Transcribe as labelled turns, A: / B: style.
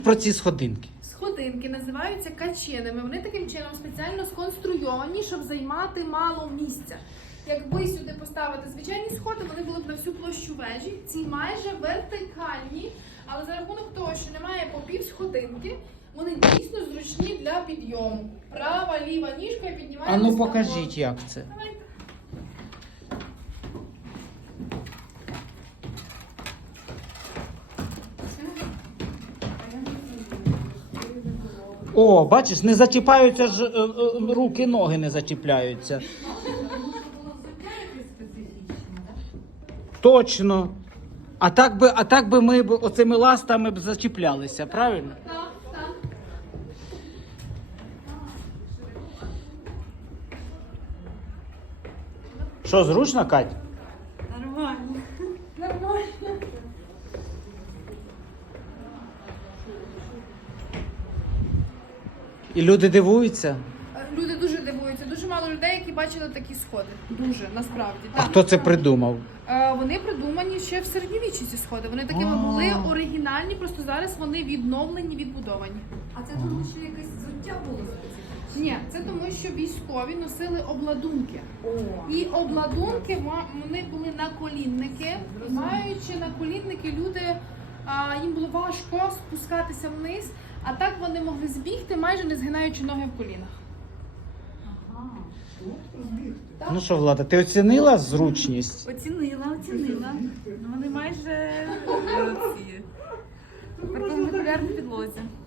A: Про ці сходинки.
B: Сходинки називаються каченими. Вони таким чином спеціально сконструйовані, щоб займати мало місця. Якби сюди поставити звичайні сходи, вони були б на всю площу вежі. Ці майже вертикальні, але за рахунок того, що немає попів сходинки, вони дійсно зручні для підйому. Права, ліва ніжка і піднімаємо.
A: А ну покажіть, як це.
B: Давайте.
A: О, бачиш, не зачіпаються ж руки, ноги не зачіпляються. Точно. А так би ми оцими ластами б зачіплялися, правильно?
B: Так, так.
A: Що, зручно, Кать?
B: Нормально. Нормально.
A: І люди дивуються?
B: Люди дуже дивуються. Дуже мало людей, які бачили такі сходи. Дуже, насправді.
A: А хто це придумав?
B: Вони придумані ще в середньовіччі, ці сходи. Вони такими були оригінальні, просто зараз вони відновлені, відбудовані.
C: А це тому, що якесь взуття було специфічне?
B: Ні, це тому, що військові носили обладунки. І обладунки вони були наколінники. І маючи наколінники, люди їм було важко спускатися вниз, а так вони могли збігти, майже не згинаючи ноги в колінах.
A: Ну що, Влада, ти оцінила зручність?
C: Оцінила. Ну, вони майже ці перпендикулярні підлозі.